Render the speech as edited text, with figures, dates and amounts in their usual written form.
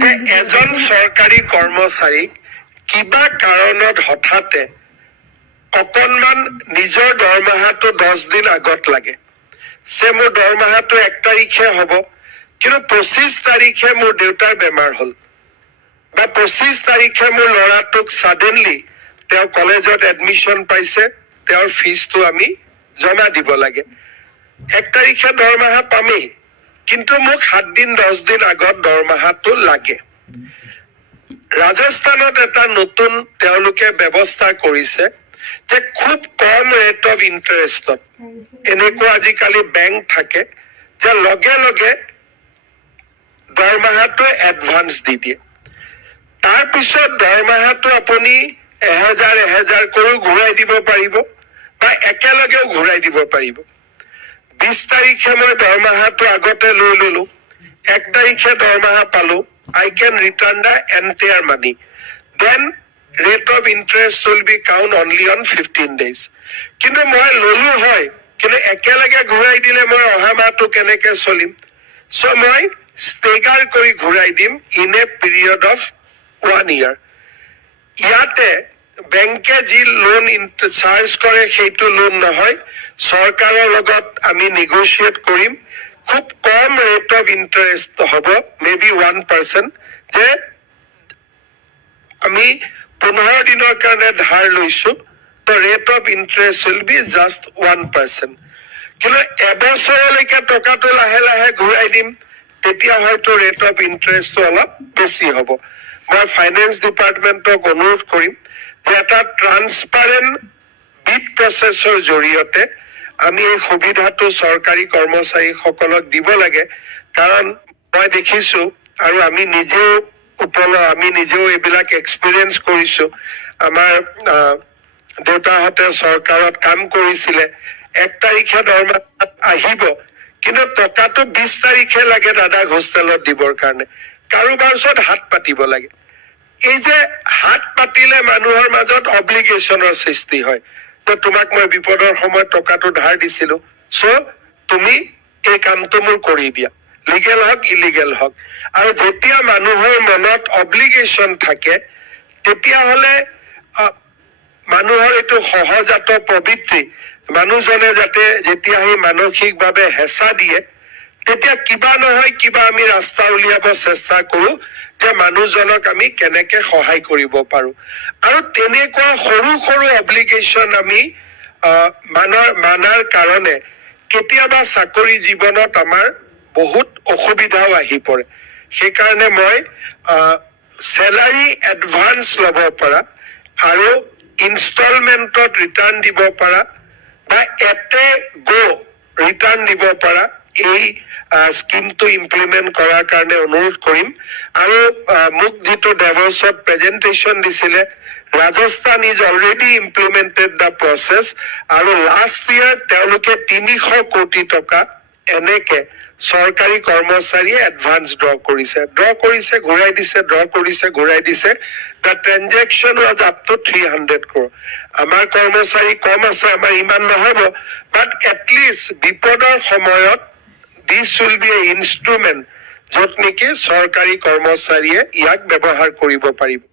যে এজন চৰকাৰী কৰ্মচাৰীক কিবা কাৰণত হঠাতে অকণমান নিজৰ দৰমহাটো 10 দিন আগত লাগে সে মোৰ দৰমহাটো 1 তাৰিখে হ'ব কিন্তু 25 তাৰিখে মোৰ দেউতাৰ বেমাৰ হ'ল বা 25 তাৰিখে মোৰ ল'ৰাটোক সাডেনলি তেওঁ কলেজত এডমিশন পাইছে তেওঁৰ ফিজটো আমি জমা দিব লাগে 1 তাৰিখে দৰমহা পামেই কিন্তু মোক 7 দিন 10 দিন আগত দৰমহাটো লাগে ৰাজস্থানত এটা নতুন তেওঁলোকে ব্যৱস্থা কৰিছে যে খুব কম ৰেট অফ ইন্টাৰেষ্টত এনেকুৱা আজিকালি বেংক থাকে যে লগে লগে দৰমহাটো এডভান্স দি দিয়ে তাৰ পিছত দৰমহাটো আপুনি 1000 কৰি ঘূৰাই দিব পাৰিব বা একেলগেও ঘূৰাই দিব পাৰিব 20 তাৰিখে মই দৰমহাটো আগতে লৈ ললো 1 তাৰিখে দৰমহা পালো I can return the entire money then rate of interest will be count only on 15 days কিন্তু মই ললো হয় কিন্তু একেলগে ঘূৰাই দিলে মই অহা মাহটো কেনেকে চলিম সো মই স্টেগাৰ কৰি ঘূৰাই দিম in a period of 1 year ইয়াতে বেংকে যি লোন চাৰ্জ কৰে সেইটো লোন নহয় চৰকাৰৰ লগত আমি নেগোশিয়েট কৰিম খুব কম ৰেট অফ ইন্টাৰেস্ট হ'ব মেবি 1% যে আমি 15 দিনৰ কাৰণে ধাৰ লৈছো তো rate of interest will be just 1% কিন্তু এবছৰলৈকে টকাটো লাহে লাহে ঘূৰাই দিম তেতিয়া হয়তো ৰেট অফ ইন্টাৰেস্টটো অলপ বেছি হ'ব মই ফাইনেন্স ডিপাৰ্টমেন্টক অনুৰোধ কৰিম যে এটা ট্ৰান্সপাৰেন্ট বিড প্ৰসেছৰ জৰিয়তে আমি এই সুবিধাটো চৰকাৰী কৰ্মচাৰীসকলক দিব লাগে কাৰণ মই দেখিছো আৰু আমি নিজেও এইবিলাক এক্সপেৰিয়েন্স কৰিছো আমাৰ দেউতাহঁতে চৰকাৰত কাম কৰিছিলে 1 তাৰিখে দৰমহা আহিব কিন্তু টকাটো 20 তাৰিখে লাগে দাদা হোষ্টেলত দিবৰ কাৰণে কাৰোবাৰ ওচৰত হাত পাতিব লাগে এই যে হাত পাতিলে মানুহৰ মাজত অব্লিগেশনৰ সৃষ্টি হয় তো তোমাক মই বিপদৰ সময়ত টকাটো ধাৰ দিছিলো সো তুমি এই কামটো মোৰ কৰি দিয়া লিগেল হক ইলিগেল হক আৰু যেতিয়া মানুহৰ মনত অব্লিগেশন থাকে তেতিয়া হলে মানুহৰ এইটো সহজাত প্ৰবৃত্তি মানুহজনে যাতে যেতিয়া এই মানসিকভাৱে হেঁচা দিয়ে তেতিয়া কিবা নহয় কিবা আমি ৰাস্তা উলিয়াব চেষ্টা কৰো যে মানুহজনক আমি কেনেকে সহায় কৰিব পাৰো আৰু তেনেকুৱা সৰু সৰু অব্লিগেশন আমি মানাৰ কাৰণে কেতিয়াবা চাকৰি জীৱনত আমাৰ বহুত অসুবিধাও আহি পৰে সেইকাৰণে মই স্যালাৰি এডভান্স ল'ব পৰা আৰু ইনষ্টলমেন্টত ৰিটাৰ্ণ দিব পৰা বা এতে গো ৰিটাৰ্ণ দিব পৰা এই স্কিমটো ইমপ্লিমেন্ট কৰাৰ কাৰণে অনুৰোধ কৰিম আৰু মোক যেটো ডেভছত প্ৰেজেন্টেশন দিছিলে Rajasthan is already implemented the process আৰু লাষ্ট ইয়াৰ তেওঁলোকে 300 কোটি টকা এনেকে চৰকাৰী কৰ্মচাৰীয়ে এডভান্স ড্ৰ কৰিছে ঘূৰাই দিছে ড্ৰ কৰিছে ঘূৰাই দিছে the transaction was up to 300 crore আমাৰ কৰ্মচাৰী কম আছে আমাৰ ইমান নহব but at least বিপদৰ সময়ত this will be an instrument য'ত নেকি চৰকাৰী কৰ্মচাৰীয়ে ইয়াক ব্যৱহাৰ কৰিব পাৰিব